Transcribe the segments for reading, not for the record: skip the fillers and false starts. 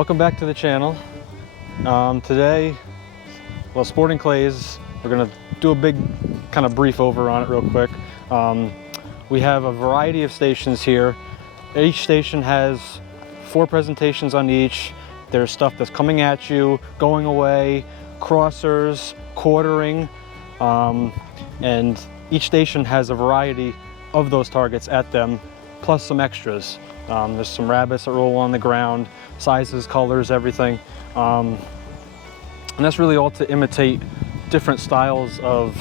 Welcome back to the channel. Today, Sporting Clays, we're gonna do a big kind of brief over on it real quick. We have a variety of stations here. Each station has 4 presentations on each. There's stuff that's coming at you, going away, crossers, quartering, and each station has a variety of those targets at them, plus some extras. There's some rabbits that roll on the ground, sizes, colors, everything. And that's really all to imitate different styles of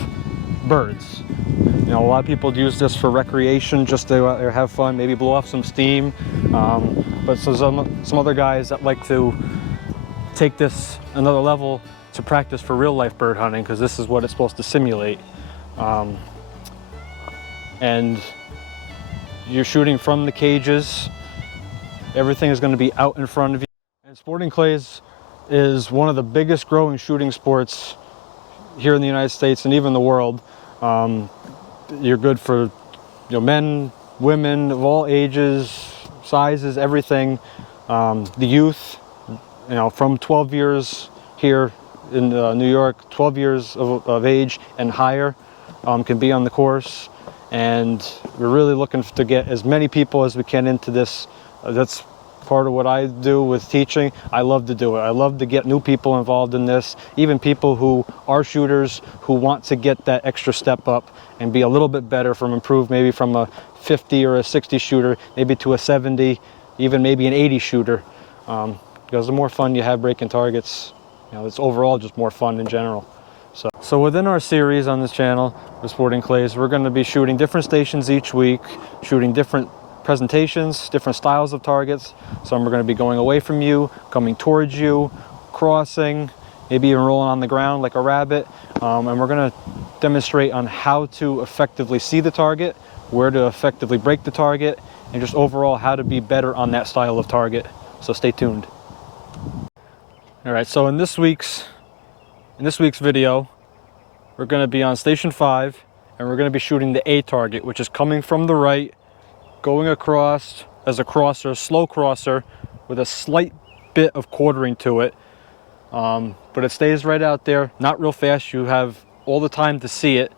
birds. You know, a lot of people use this for recreation, just to go out there, have fun, maybe blow off some steam. But so some other guys that like to take this another level to practice for real life bird hunting, because this is what it's supposed to simulate. And you're shooting from the cages. Everything is going to be out in front of you. And Sporting Clays is one of the biggest growing shooting sports here in the United States and even the world. You're good for men, women of all ages, sizes, everything. The youth, from 12 years here in New York, 12 years of age and higher can be on the course. And we're really looking to get as many people as we can into this. That's part of what I do with teaching. I love to do it. I love to get new people involved in this, even people who are shooters who want to get that extra step up and be a little bit better, improve maybe from a 50 or a 60 shooter, maybe to a 70, even maybe an 80 shooter. Because the more fun you have breaking targets, it's overall just more fun in general. So within our series on this channel, the Sporting Clays, we're going to be shooting different stations each week, shooting different presentations, different styles of targets. Some are going to be going away from you, coming towards you, crossing, maybe even rolling on the ground like a rabbit. And we're going to demonstrate on how to effectively see the target, where to effectively break the target, and just overall how to be better on that style of target. So stay tuned. All right, so in this week's video, we're going to be on Station 5, and we're going to be shooting the A target, which is coming from the right, going across as a crosser, slow crosser, with a slight bit of quartering to it. But it stays right out there, not real fast. You have all the time to see it.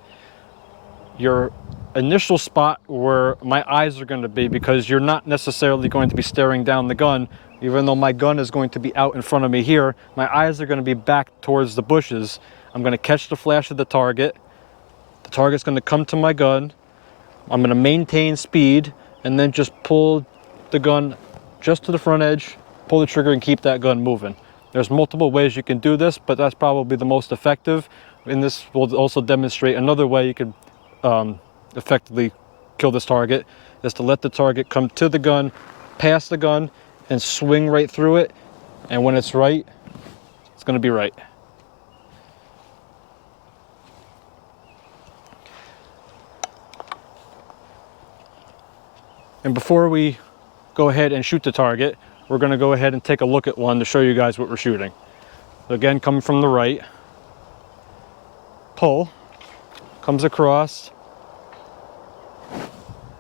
Your initial spot where my eyes are going to be, because you're not necessarily going to be staring down the gun, even though my gun is going to be out in front of me here, my eyes are going to be back towards the bushes. I'm going to catch the flash of the target. The target's going to come to my gun. I'm going to maintain speed and then just pull the gun just to the front edge, pull the trigger and keep that gun moving. There's multiple ways you can do this, but that's probably the most effective. And this will also demonstrate another way you can effectively kill this target, is to let the target come to the gun, pass the gun, and swing right through it. And when it's right, it's going to be right. And before we go ahead and shoot the target, we're going to go ahead and take a look at one to show you guys what we're shooting. So again, coming from the right, pull, comes across.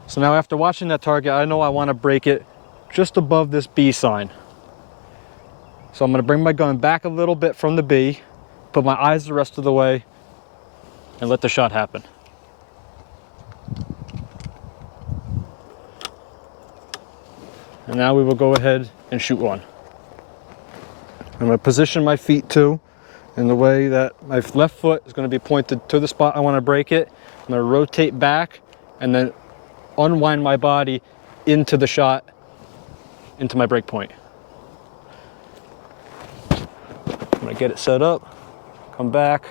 So now after watching that target, I know I want to break it just above this B sign. So I'm going to bring my gun back a little bit from the B, put my eyes the rest of the way, and let the shot happen. And now we will go ahead and shoot one. I'm going to position my feet too in the way that my left foot is going to be pointed to the spot I want to break it. I'm going to rotate back and then unwind my body into the shot, into my break point. I'm going to get it set up, come back.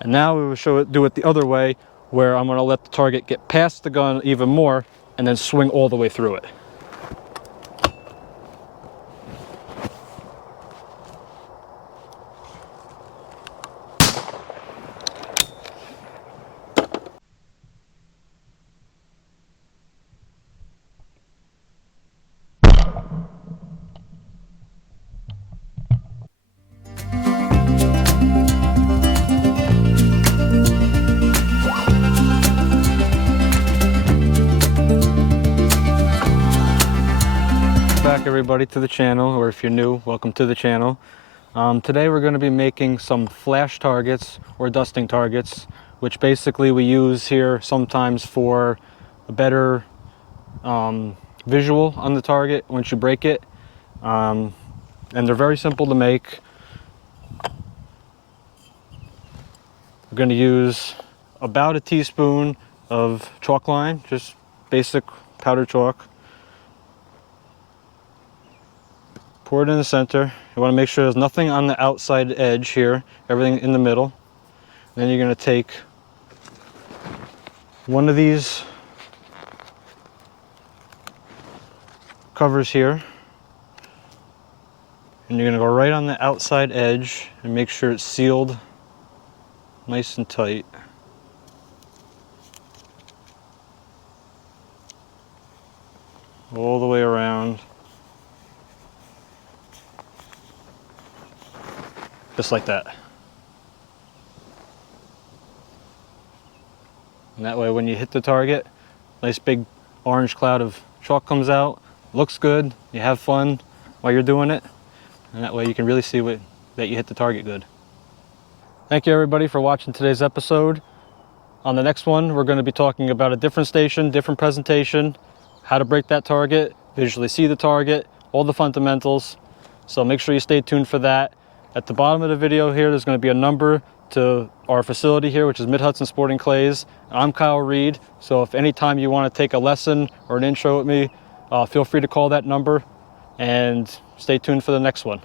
And now we will do it the other way, where I'm going to let the target get past the gun even more and then swing all the way through it. everybody to the channel, or if you're new, welcome to the channel. Today we're going to be making some flash targets or dusting targets, which basically we use here sometimes for a better visual on the target once you break it. And they're very simple to make. We're going to use about a teaspoon of chalk line, just basic powdered chalk. Pour it in the center. You want to make sure there's nothing on the outside edge here, everything in the middle. Then you're going to take one of these covers here, and you're going to go right on the outside edge and make sure it's sealed nice and tight. All the way around. Just like that. And that way when you hit the target, nice big orange cloud of chalk comes out. Looks good, you have fun while you're doing it, and that way you can really see that you hit the target good. Thank you everybody for watching today's episode. On the next one, we're going to be talking about a different station, different presentation, how to break that target, visually see the target, all the fundamentals. So make sure you stay tuned for that. At the bottom of the video here, there's going to be a number to our facility here, which is Mid-Hudson Sporting Clays. I'm Kyle Reed, so if anytime you want to take a lesson or an intro with me, feel free to call that number, and stay tuned for the next one.